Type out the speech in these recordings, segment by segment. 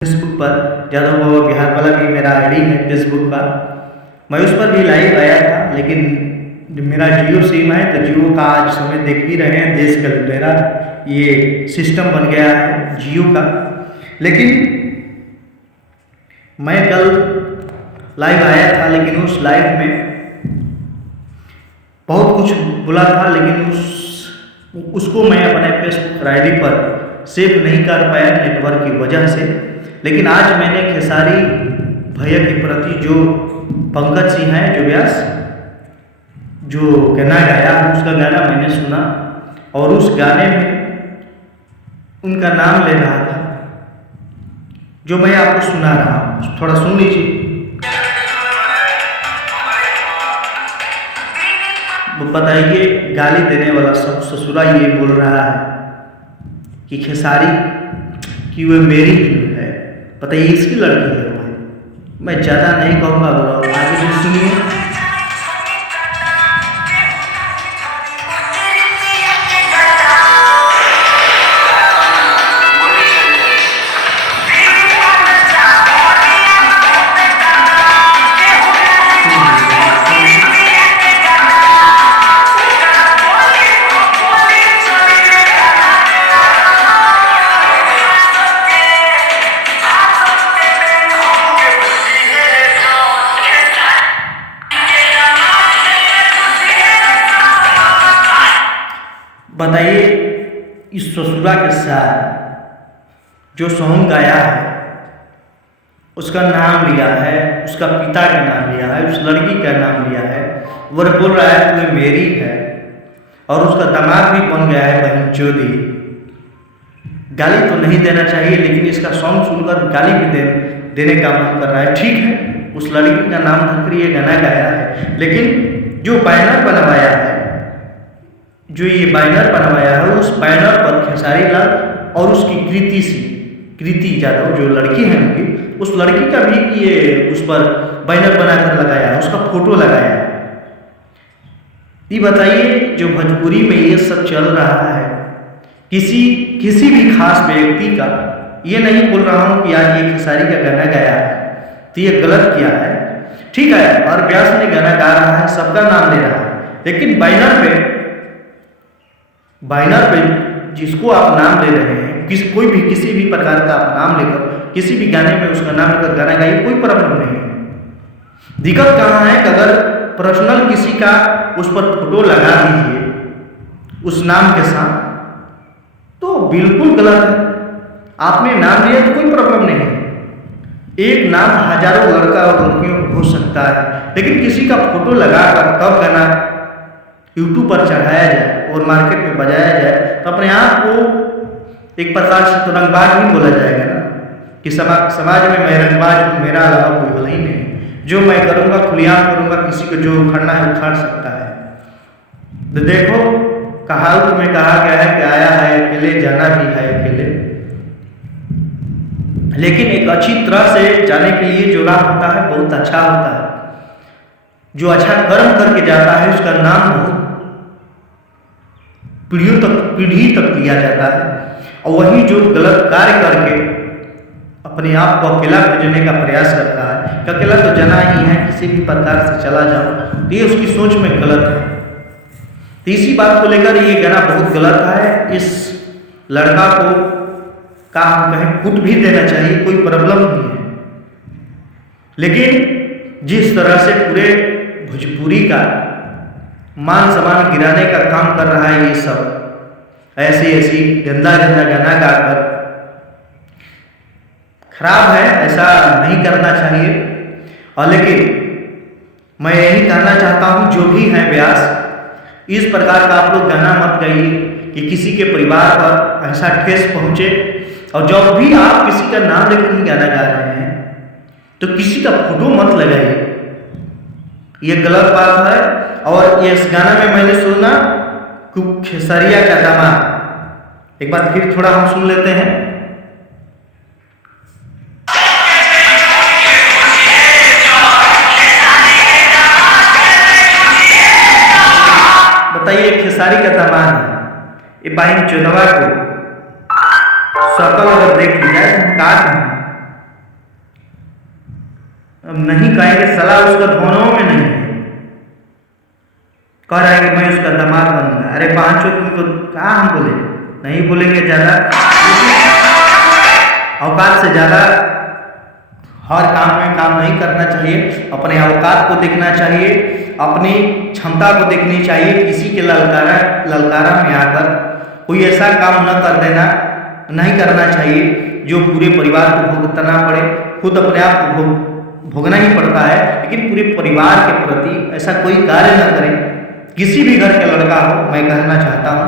Facebook पर यादव बाबा बिहार वाला भी मेरा आईडी है फेसबुक का। मैं उस पर भी लाइव आया था, लेकिन मेरा जियो सिम है तो जियो का आज समय देख ही रहे हैं, देश का लुटेरा ये सिस्टम बन गया है जियो का। लेकिन मैं कल लाइव आया था, लेकिन उस लाइव में बहुत कुछ बोला था, लेकिन उसको मैं अपने फेसबुक आईडी पर सेव नहीं कर पाया नेटवर्क की वजह से। लेकिन आज मैंने खेसारी भैया के प्रति जो पंकज सिंह है जो व्यास जो गाना गाया, उसका गाना मैंने सुना और उस गाने में उनका नाम ले रहा था, जो मैं आपको सुना रहा हूँ, थोड़ा सुन लीजिए। बताइए, गाली देने वाला सब ससुरा ये बोल रहा है कि खेसारी कि वह मेरी है, बताइए इसकी लड़की है वो। मैं ज़्यादा नहीं कहूँगा, आगे भी सुनिए। बताइए, इस ससुरा के साथ जो सॉन्ग गाया है, उसका नाम लिया है, उसका पिता का नाम लिया है, उस लड़की का नाम लिया है, वह बोल रहा है कि मेरी है, और उसका दामाद भी बन गया है बहनचोदी। गाली तो नहीं देना चाहिए, लेकिन इसका सॉन्ग सुनकर गाली भी देने का मन कर रहा है। ठीक है, उस लड़की का नाम धरकर ये गाना गाया है, लेकिन जो बैनर बनवाया है, जो ये बैनर बनवाया है, उस बैनर पर खेसारी लाल और उसकी कृति यादव जो लड़की है उनकी, उस लड़की का भी ये उस पर बैनर बनाकर लगाया है, उसका फोटो लगाया है। ये बताइए, जो भोजपुरी में ये सब चल रहा है, किसी भी खास व्यक्ति का, ये नहीं बोल रहा हूँ कि आज ये खेसारी का गाना गाया है तो ये गलत किया है, ठीक है, और व्यास ने गाना गा रहा है, सबका नाम ले रहा है, लेकिन बैनर पे जिसको आप नाम ले रहे हैं, किसी भी प्रकार का आप नाम लेकर किसी भी गाने में उसका नाम लेकर गाना गाइए, कोई प्रॉब्लम नहीं है। दिक्कत कहाँ है कि अगर पर्सनल किसी का उस पर फोटो लगा दीजिए उस नाम के साथ, तो बिल्कुल गलत है। आपने नाम लिया तो कोई प्रॉब्लम नहीं है, एक नाम हजारों लड़का और लड़कियों हो सकता है, लेकिन किसी का फोटो लगाकर तब गाना यूट्यूब पर चढ़ाया जाए और मार्केट में बजाया जाए तो अपने आप को एक प्रकार से तो रंगबाज ही बोला जाएगा ना, कि समाज में मैं रंगबाज हूँ, मेरा अलावा कोई हल ही नहीं, जो मैं करूँगा खुलेआम करूँगा, किसी को जो उखाड़ना है उखाड़ सकता है। तो देखो, कहावत में कहा गया है कि आया है अकेले जाना भी है अकेले, लेकिन एक अच्छी तरह से जाने के लिए जो राह होता है बहुत अच्छा होता है। जो अच्छा कर्म करके जाता है उसका नाम बहुत पीढ़ी तक लिया जाता है, और वही जो गलत कार्य करके अपने आप को अकेला भेजने का प्रयास करता है कि अकेला तो जाना ही है, किसी भी प्रकार से चला जाओ, तो ये उसकी सोच में गलत है। तो इसी बात को लेकर ये गाना बहुत गलत है। इस लड़का को का हम कहें कुट भी देना चाहिए, कोई प्रॉब्लम नहीं है, लेकिन जिस तरह से पूरे भोजपुरी का मान सम्मान गिराने का काम कर रहा है, ये सब ऐसी गंदा गाना गाकर खराब है, ऐसा नहीं करना चाहिए। और लेकिन मैं यही कहना चाहता हूँ, जो भी है व्यास, इस प्रकार का आप लोग गाना मत गाइए कि किसी के परिवार पर ऐसा ठेस पहुँचे, और जब भी आप किसी का नाम लेकर ही गाना गा रहे हैं तो किसी का फोटो मत लगाइए, ये गलत बात है। और ये इस गाना में मैंने सुना खेसारिया का दामाद, एक बार फिर थोड़ा हम सुन लेते हैं। बताइए, खेसारी का दामाद है, ये बाइन चुनवा को सकल अगर देख ली जाए तो हम का कहें, नहीं कहेंगे, सलाह उसका धोनों में नहीं है। कह रहा है कि मैं उसका दामाद बनूंगा। अरे पांचों तुमको कहा हम बोले, नहीं बोलेंगे ज़्यादा। औकात से ज़्यादा हर काम में काम नहीं करना चाहिए, अपने औकात को देखना चाहिए, अपनी क्षमता को देखनी चाहिए। किसी के ललकारा में आकर कोई ऐसा काम न कर देना, नहीं करना चाहिए जो पूरे परिवार को भुगतना पड़े। खुद अपने आप को भोगना ही पड़ता है, लेकिन पूरे परिवार के प्रति ऐसा कोई कार्य न करें। किसी भी घर का लड़का हो, मैं कहना चाहता हूँ,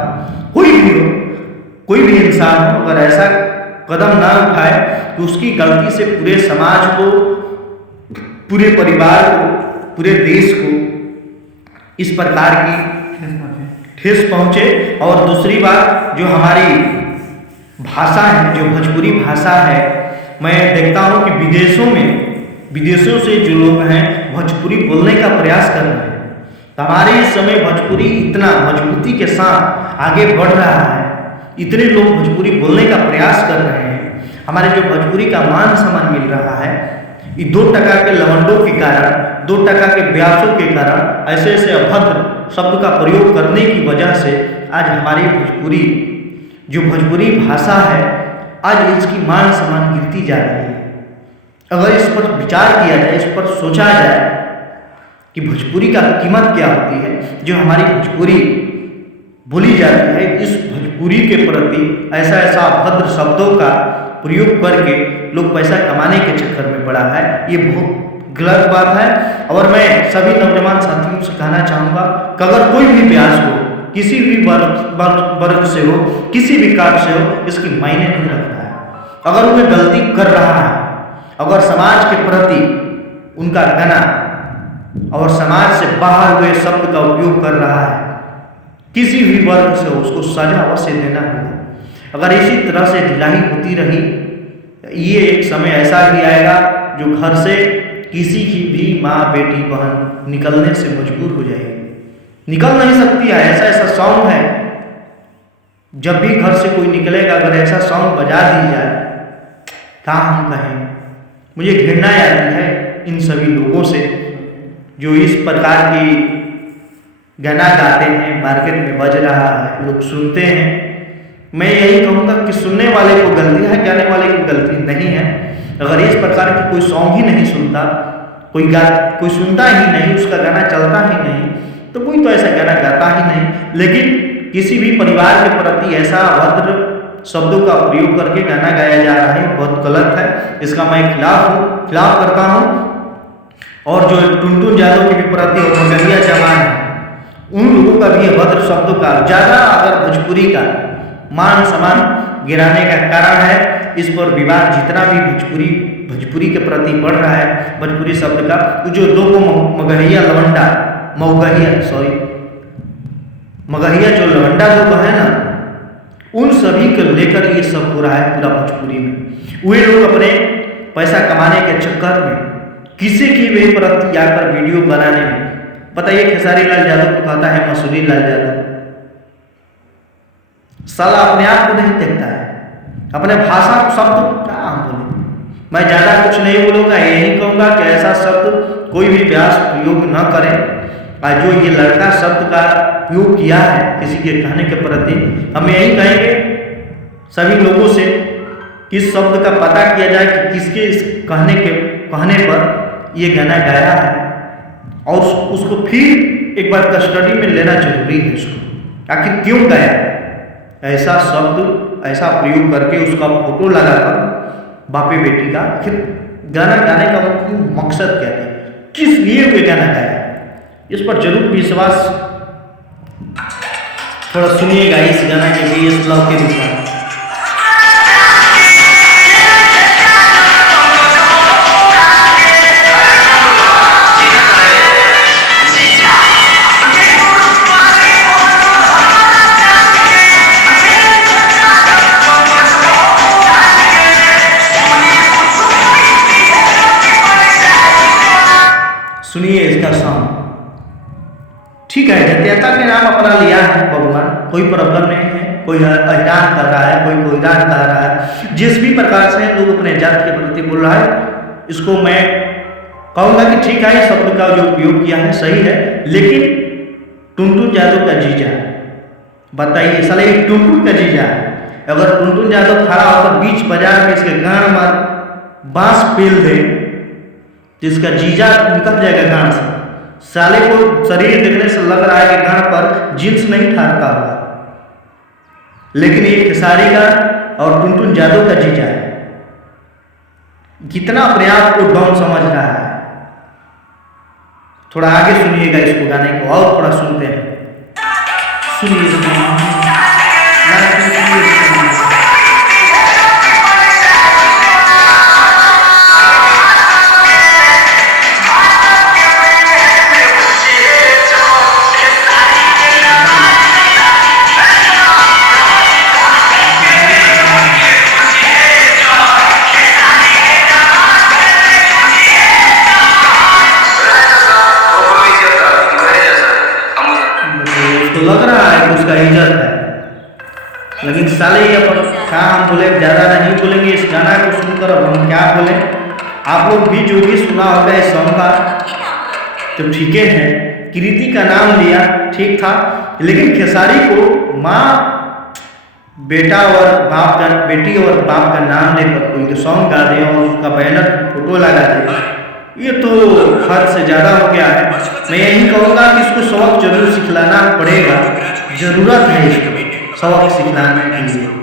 कोई भी हो, कोई भी इंसान हो, अगर ऐसा कदम ना उठाए तो उसकी गलती से पूरे समाज को, पूरे परिवार को, पूरे देश को इस प्रकार की ठेस पहुंचे। और दूसरी बात, जो हमारी भाषा है, जो भोजपुरी भाषा है, मैं देखता हूं कि विदेशों से जो लोग हैं भोजपुरी बोलने का प्रयास कर रहे हैं। तो हमारे इस समय भोजपुरी इतना मजबूती के साथ आगे बढ़ रहा है, इतने लोग भोजपुरी बोलने का प्रयास कर रहे हैं, हमारे जो भोजपुरी का मान सम्मान मिल रहा है, ये 2% के लवंडों के कारण, 2% के ब्यासों के कारण, ऐसे ऐसे अभद्र शब्द का प्रयोग करने की वजह से आज हमारी भोजपुरी भाषा है, आज इसकी मान सम्मान गिरती जा रही है। अगर इस पर विचार किया जाए, इस पर सोचा जाए कि भोजपुरी का कीमत क्या होती है, जो हमारी भोजपुरी बोली जाती है, इस भोजपुरी के प्रति ऐसा अभद्र शब्दों का प्रयोग करके लोग पैसा कमाने के चक्कर में पड़ा है, ये बहुत गलत बात है। और मैं सभी नौजवान साथियों से कहना चाहूँगा कि अगर कोई भी प्रयास हो, किसी भी वर्ग से हो, किसी भी कार्य से हो, इसकी मायने नहीं रखता है। अगर वह गलती कर रहा है, अगर समाज के प्रति उनका गना और समाज से बाहर हुए शब्द का उपयोग कर रहा है, किसी भी वर्ग से हो, उसको सजा अवश्य देना होगा। अगर इसी तरह से ढिलाई होती रही, ये एक समय ऐसा भी आएगा जो घर से किसी की भी माँ, बेटी, बहन निकलने से मजबूर हो जाएगी, निकल नहीं सकती है। ऐसा सॉन्ग है, जब भी घर से कोई निकलेगा, अगर ऐसा सॉन्ग बजा दी जाए, क्या हम कहें। मुझे घृणा आती है इन सभी लोगों से जो इस प्रकार की गाना गाते हैं, मार्केट में बज रहा है, लोग सुनते हैं। मैं यही कहूँगा कि सुनने वाले को गलती है, गाने वाले की गलती नहीं है। अगर इस प्रकार की कोई सॉन्ग ही नहीं सुनता, कोई सुनता ही नहीं, उसका गाना चलता ही नहीं, तो कोई तो ऐसा गाना गाता ही नहीं। लेकिन किसी भी परिवार के प्रति ऐसा अभद्र शब्दों का प्रयोग करके गाना गाया जा रहा है, बहुत गलत है। इसका मैं खिलाफ करता हूँ। और जो टुनटुन यादव के भी प्रति मगहिया जवान है, उन लोगों का भी अभद्र शब्दों का ज़्यादा अगर भोजपुरी का मान सम्मान गिराने का कारण है, इस पर विवाद जितना भी भोजपुरी के प्रति बढ़ रहा है, भोजपुरी शब्द का, जो दो मगहिया जो लवंडा लोग है ना, उन सभी को लेकर ये सब हो रहा है पूरा भोजपुरी में। वे लोग अपने पैसा कमाने के चक्कर में किसी की भी प्रति आकर वीडियो बनाने में, बताइए खेसारी लाल यादव को कहता है मसूरी लाल यादव, साला अपने आप को नहीं देखता है, अपने भाषा शब्द क्या हम बोले। मैं ज़्यादा कुछ नहीं बोलूँगा, यही कहूँगा कि ऐसा शब्द कोई भी व्यास प्रयोग न करें। और जो ये लड़का शब्द का उपयोग किया है किसी के कहने के प्रति, हम यही कहेंगे सभी लोगों से कि इस शब्द का पता किया जाए कि किसके इस कहने पर ये गाना गाया है, और उसको फिर एक बार कस्टडी में लेना जरूरी है। उसको आखिर क्यों गाया, ऐसा शब्द ऐसा प्रयोग करके उसका फोटो लगाकर बापे बेटी का, आखिर गाना गाने का मकसद क्या है, किस लिए वे गाना गाया, इस पर जरूर विश्वास थोड़ा सुनिएगा। इस गाना के भी इस लव के रूप में सुनिए इसका सॉन्ग। ठीक है, जातीयता के नाम अपना लिया है भगवान, कोई प्रॉब्लम नहीं है, कोई अहिरान कर रहा है, कोई कोईरान कर रहा है, जिस भी प्रकार से लोग अपने जात के प्रति बोल रहा है, इसको मैं कहूँगा कि ठीक है, शब्द का जो उपयोग किया है सही है, लेकिन टुनटुन यादव का जीजा, बताइए साले ये टुनटुन का जीजा है। अगर टुनटुन यादव खड़ा होकर बीच बाजार में इसके गांड मार बांस पेल दे तो इसका जीजा निकल जाएगा गांड से। साले को शरीर देखने से लग रहा है कि गांड पर जींस नहीं ठहरता होगा, लेकिन ये खेसारी का और टुनटुन यादव का जीजा है। कितना अपने आप को डॉन समझ रहा है। थोड़ा आगे सुनिएगा इसको, गाने को और थोड़ा सुनते हैं, सुनिए। लग रहा है कि उसका इज्जत है, लेकिन साले ये क्या हम बोले, ज़्यादा नहीं बोलेंगे। इस गाना को सुनकर अब हम क्या बोले, आप लोग भी जो भी सुना होगा इस सॉन्ग का तो ठीक है। कृति का नाम लिया ठीक था, लेकिन खेसारी को माँ बेटा और बाप का, बेटी और बाप का नाम लेकर कोई सॉन्ग गा दे और उसका बैनर फोटो लगा दे, ये तो हद से ज़्यादा हो गया है। मैं यही कहूँगा कि इसको सबक जरूर सिखलाना पड़ेगा, ज़रूरत है इसको सबक सिखलाने के लिए।